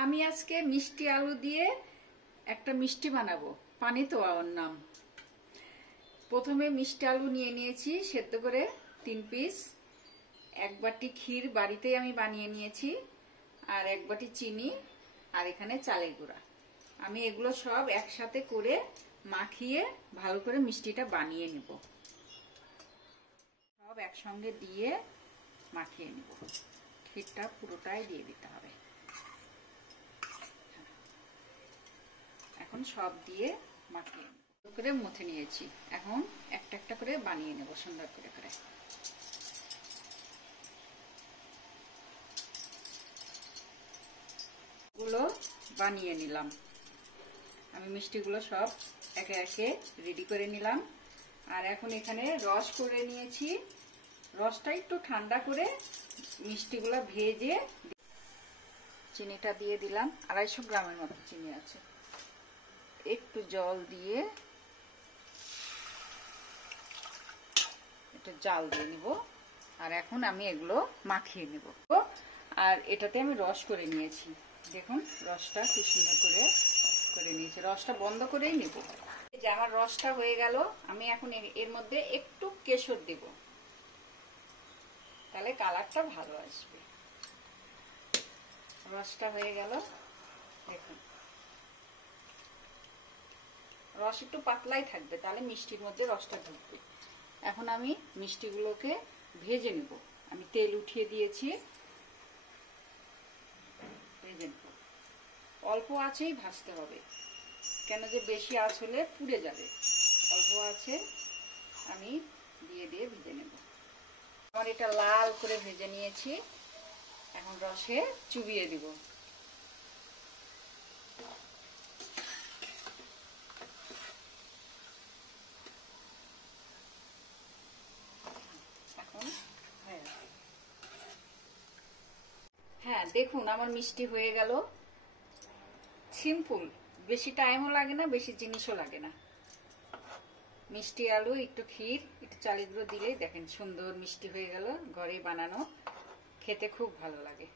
আমি আজকে মিষ্টি আলু দিয়ে একটা মিষ্টি বানাবো, পানিতোয়ার নাম। প্রথমে মিষ্টি আলু নিয়ে নিয়েছি সেদ্ধ করে 3 পিস, 1 বাটি ক্ষীর বাড়িতেই আমি বানিয়ে নিয়েছি, আর 1 বাটি চিনি, আর এখানে চালের গুঁড়া। আমি এগুলো সব একসাথে করে মাখিয়ে ভালো করে মিষ্টিটা বানিয়ে নেব। সব একসঙ্গে দিয়ে মাখিয়ে নেব। ক্ষীরটা পুরোটাই দিয়ে দিতে হবে। এখন সব দিয়ে মাখিয়ে করে মুছে নিয়েছি। এখন একটা একটা করে বানিয়ে নেব সুন্দর করে করে। গুলো বানিয়ে নিলাম। আমি মিষ্টিগুলো সব একে একে রেডি করে নিলাম। আর এখন এখানে রস করে নিয়েছি। রসটা একটু ঠান্ডা করে মিষ্টিগুলো ভেজে চিনিটা দিয়ে দিলাম। 250 গ্রামের মতো চিনি আছে। একটু জল দিয়ে একটু জাল দিয়ে নিব। আর এখন আমি এগুলো মাখিয়ে নেব। আর এটাতে আমি রস করে নিয়েছি। দেখুন রসটা কি সুন্দর করে নিয়েছি। রসটা বন্ধ করেই নেব। এই যে আমার রসটা হয়ে গেল। আমি এখন এর মধ্যে একটু কেশর দেব, তাহলে কালারটা ভালো আসবে। রসটা হয়ে গেল। দেখুন রস একটু পাতলাই থাকবে, তাহলে মিষ্টির মধ্যে রসটা ঢুকবে। এখন আমি মিষ্টিগুলোকে ভেজে নেব। আমি তেল উঠিয়ে দিয়েছি। ভেজে নেব। অল্প আঁচেই ভাজতে হবে, কেন যে বেশি আঁচ হলে পুড়ে যাবে। অল্প আঁচে আমি দিয়ে ভেজে নেব। আমার এটা লাল করে ভেজে নিয়েছি। এখন রসে চুবিয়ে দিব। হ্যাঁ দেখুন আমার মিষ্টি হয়ে গেল। সিম্পল, বেশি টাইমও লাগে না, বেশি জিনিসও লাগে না। মিষ্টি আলু, একটু ক্ষীর, একটু চালের গুঁড়ো দিলেই দেখেন সুন্দর মিষ্টি হয়ে গেল। ঘরে বানানো, খেতে খুব ভালো লাগে।